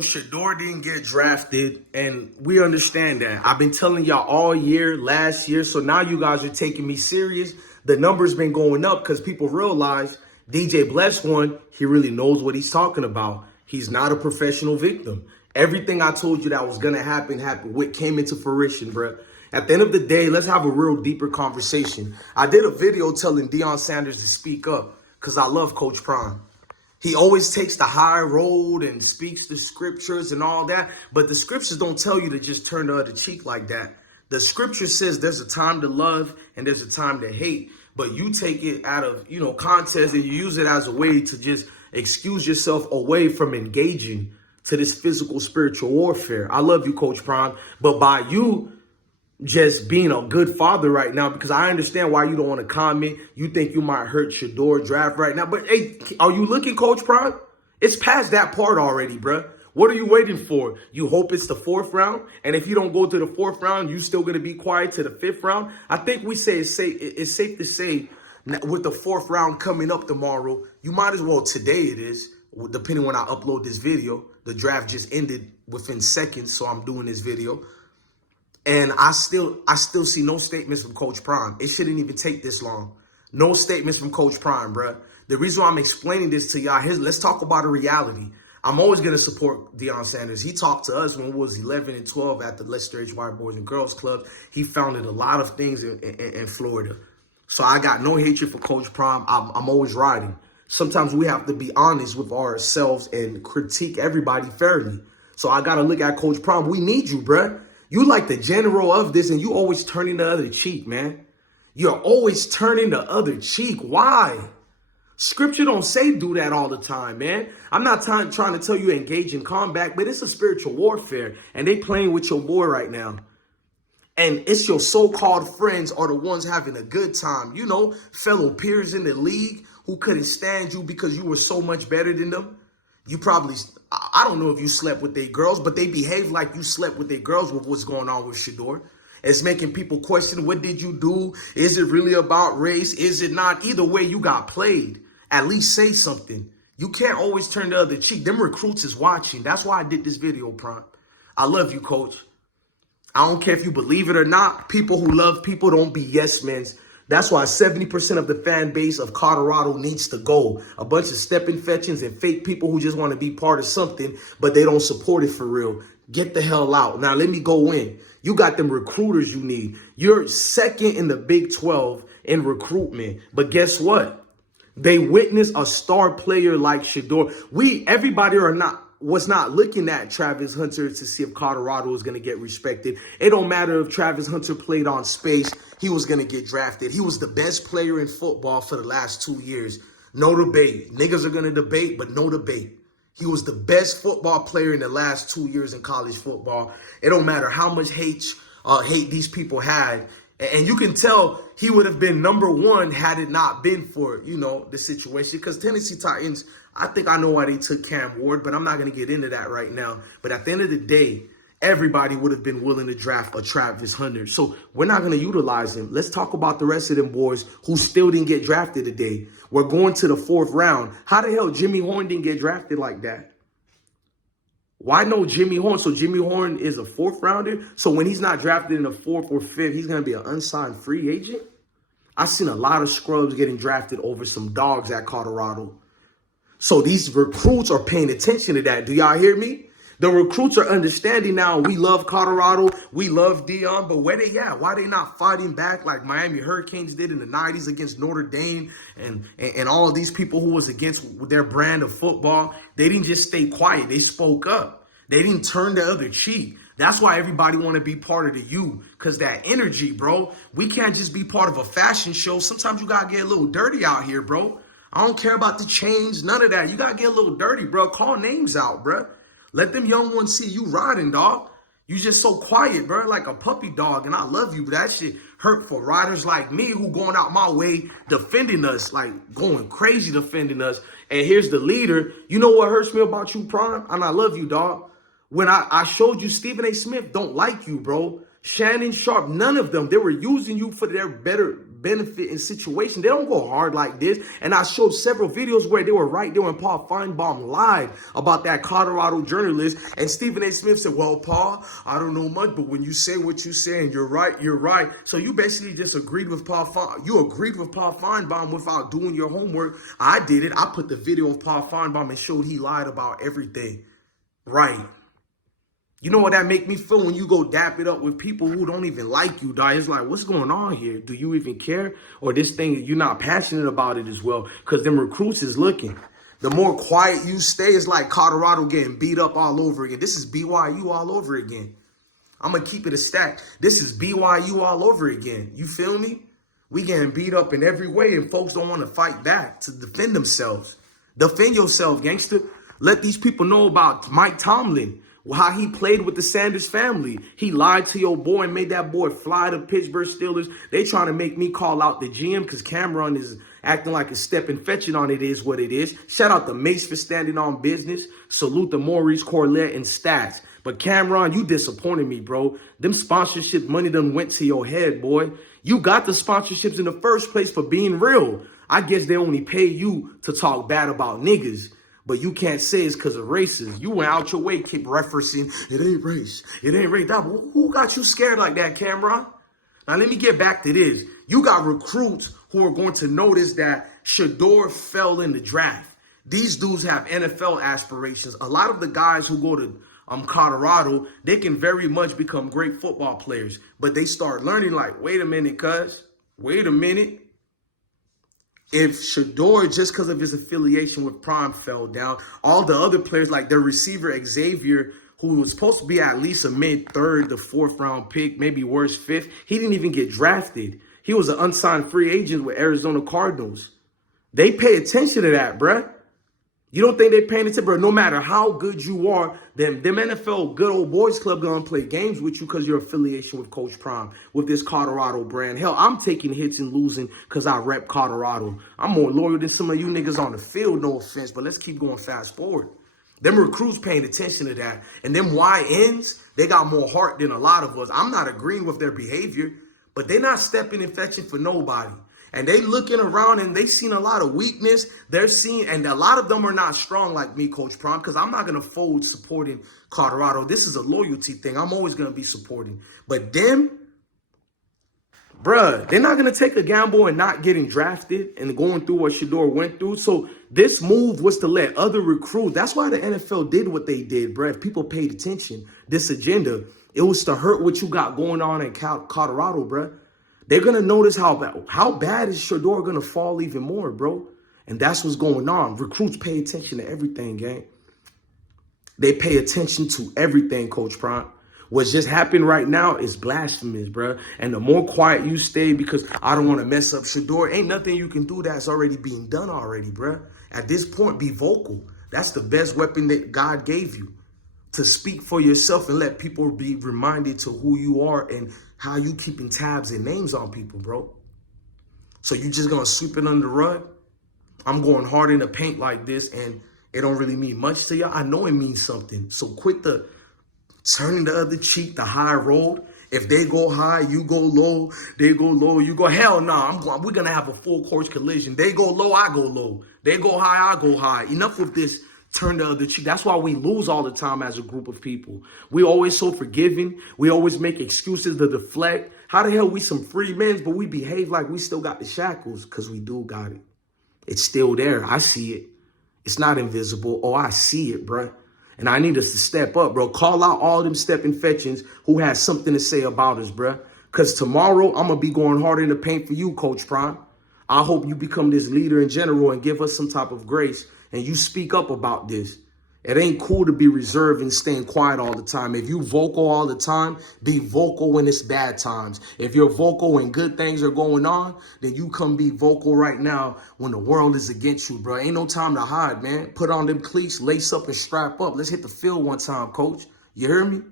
Shedeur didn't get drafted, and we understand that. I've been telling y'all all year, last year, so now you guys are taking me serious. The numbers been going up because people realize DJ Bless one, he really knows what he's talking about. He's not a professional victim. Everything I told you that was going to happen, what came into fruition, bruh. At the end of the day, let's have a real deeper conversation. I did a video telling Deion Sanders to speak up because I love Coach Prime. He always takes the high road and speaks the scriptures and all that. But the scriptures don't tell you to just turn the other cheek like that. The scripture says there's a time to love and there's a time to hate. But you take it out of, context, and you use it as a way to just excuse yourself away from engaging to this physical, spiritual warfare. I love you, Coach Prime. But by you just being a good father right now, because I understand why you don't want to comment. You think you might hurt Shedeur draft right now. But, hey, are you looking, Coach Prime? It's past that part already, bruh. What are you waiting for? You hope it's the 4th round? And if you don't go to the 4th round, you still going to be quiet to the 5th round? I think we say it's safe to say with the 4th round coming up tomorrow, you might as well, today it is, depending when I upload this video. The draft just ended within seconds, so I'm doing this video. And I still see no statements from Coach Prime. It shouldn't even take this long. No statements from Coach Prime, bruh. The reason why I'm explaining this to y'all, let's talk about a reality. I'm always going to support Deion Sanders. He talked to us when we was 11 and 12 at the Leicester Edge White Boys and Girls Club. He founded a lot of things in Florida. So I got no hatred for Coach Prime. I'm always riding. Sometimes we have to be honest with ourselves and critique everybody fairly. So I got to look at Coach Prime. We need you, bruh. You like the general of this, and you always turning the other cheek, man. You're always turning the other cheek. Why? Scripture don't say do that all the time, man. I'm not trying to tell you engage in combat, but it's a spiritual warfare, and they playing with your boy right now. And it's your so-called friends are the ones having a good time. Fellow peers in the league who couldn't stand you because you were so much better than them. You probably, I don't know if you slept with their girls, but they behave like you slept with their girls with what's going on with Shedeur. It's making people question, what did you do? Is it really about race? Is it not? Either way, you got played. At least say something. You can't always turn the other cheek. Them recruits is watching. That's why I did this video, Prime. I love you, Coach. I don't care if you believe it or not. People who love people don't be yes men. That's why 70% of the fan base of Colorado needs to go. A bunch of stepping fetchings and fake people who just want to be part of something, but they don't support it for real. Get the hell out. Now, let me go in. You got them recruiters you need. You're second in the Big 12 in recruitment. But guess what? They witness a star player like Shedeur. Everybody was not looking at Travis Hunter to see if Colorado was going to get respected. It don't matter if Travis Hunter played on space. He was going to get drafted. He was the best player in football for the last 2 years. No debate. Niggas are going to debate, but no debate. He was the best football player in the last 2 years in college football. It don't matter how much hate these people had. And you can tell he would have been #1 had it not been for, the situation. Because Tennessee Titans, I think I know why they took Cam Ward, but I'm not going to get into that right now. But at the end of the day, everybody would have been willing to draft a Travis Hunter. So we're not going to utilize him. Let's talk about the rest of them boys who still didn't get drafted today. We're going to the 4th round. How the hell Jimmy Horn didn't get drafted like that? Why no Jimmy Horn? So Jimmy Horn is a 4th rounder. So when he's not drafted in the 4th or 5th, he's going to be an unsigned free agent? I've seen a lot of scrubs getting drafted over some dogs at Colorado. So these recruits are paying attention to that. Do y'all hear me? The recruits are understanding now. We love Colorado. We love Deion. But where they at? Why they not fighting back like Miami Hurricanes did in the 90s against Notre Dame and all of these people who was against their brand of football? They didn't just stay quiet. They spoke up. They didn't turn the other cheek. That's why everybody want to be part of the U, because that energy, bro. We can't just be part of a fashion show. Sometimes you got to get a little dirty out here, bro. I don't care about the chains, none of that. You got to get a little dirty, bro. Call names out, bro. Let them young ones see you riding, dog. You just so quiet, bro, like a puppy dog, and I love you, but that shit hurt for riders like me who going out my way defending us, like going crazy defending us. And here's the leader. You know what hurts me about you, Prime? And I love you, dog. When I showed you Stephen A. Smith don't like you, bro. Shannon Sharp, none of them. They were using you for their benefiting situation. They don't go hard like this. And I showed several videos where they were right there when Paul Feinbaum lied about that Colorado journalist. And Stephen A. Smith said, well, Paul, I don't know much, but when you say what you say and you're right, you're right. So you basically just agreed with Paul Feinbaum without doing your homework. I did it. I put the video of Paul Feinbaum and showed he lied about everything. Right. You know what that make me feel when you go dap it up with people who don't even like you, dog? It's like, what's going on here? Do you even care? Or this thing, you're not passionate about it as well? Because them recruits is looking. The more quiet you stay, it's like Colorado getting beat up all over again. This is BYU all over again. I'm going to keep it a stack. This is BYU all over again. You feel me? We getting beat up in every way, and folks don't want to fight back to defend themselves. Defend yourself, gangster. Let these people know about Mike Tomlin, how he played with the Sanders family. He lied to your boy and made that boy fly to Pittsburgh Steelers. They trying to make me call out the GM because Cameron is acting like a stepping fetching on it is what it is. Shout out to Mace for standing on business. Salute to Maurice Corlett and Stats. But Cameron, you disappointed me, bro. Them sponsorship money done went to your head, boy. You got the sponsorships in the first place for being real. I guess they only pay you to talk bad about niggas. But you can't say it's because of races. You went out your way, keep referencing, it ain't race. It ain't race. Who got you scared like that, Cameron? Now, let me get back to this. You got recruits who are going to notice that Shedeur fell in the draft. These dudes have NFL aspirations. A lot of the guys who go to Colorado, they can very much become great football players. But they start learning like, wait a minute, cuz. Wait a minute. If Shedeur, just because of his affiliation with Prime, fell down, all the other players, like their receiver Xavier, who was supposed to be at least a mid-third to fourth-round pick, maybe worse, fifth, he didn't even get drafted. He was an unsigned free agent with Arizona Cardinals. They pay attention to that, bruh. You don't think they paying attention, bro? No matter how good you are, them NFL good old boys club gonna play games with you because your affiliation with Coach Prime, with this Colorado brand. Hell, I'm taking hits and losing because I rep Colorado. I'm more loyal than some of you niggas on the field, no offense, but let's keep going fast forward. Them recruits paying attention to that. And them YNs, they got more heart than a lot of us. I'm not agreeing with their behavior, but they're not stepping and fetching for nobody. And they looking around and they seen a lot of weakness. They're seeing, and a lot of them are not strong like me, Coach Prime, because I'm not going to fold supporting Colorado. This is a loyalty thing. I'm always going to be supporting. But them, bruh, they're not going to take a gamble and not getting drafted and going through what Shedeur went through. So this move was to let other recruits. That's why the NFL did what they did, bruh. If people paid attention, this agenda, it was to hurt what you got going on in Colorado, bruh. They're going to notice how bad is Shedeur going to fall even more, bro. And that's what's going on. Recruits pay attention to everything, gang. They pay attention to everything, Coach Prime. What's just happened right now is blasphemous, bro. And the more quiet you stay, because I don't want to mess up Shedeur, ain't nothing you can do that's already being done already, bro. At this point, be vocal. That's the best weapon that God gave you. To speak for yourself and let people be reminded to who you are and how you keeping tabs and names on people, bro. So you just gonna sweep it under the rug? I'm going hard in the paint like this and it don't really mean much to y'all. I know it means something. So quit the turning the other cheek, the high road. If they go high, you go low. They go low, you go, hell no, we're gonna have a full course collision. They go low, I go low. They go high, I go high. Enough with this. Turn the other cheek. That's why we lose all the time as a group of people. We always so forgiving. We always make excuses to deflect. How the hell we some free men, but we behave like we still got the shackles? Because we do got it. It's still there. I see it. It's not invisible. Oh, I see it, bro. And I need us to step up, bro. Call out all them stepping fetchings who has something to say about us, bro. Because tomorrow, I'm going to be going hard in the paint for you, Coach Prime. I hope you become this leader in general and give us some type of grace. And you speak up about this. It ain't cool to be reserved and staying quiet all the time. If you vocal all the time, be vocal when it's bad times. If you're vocal when good things are going on, then you come be vocal right now when the world is against you, bro. Ain't no time to hide, man. Put on them cleats, lace up and strap up. Let's hit the field one time, coach. You hear me?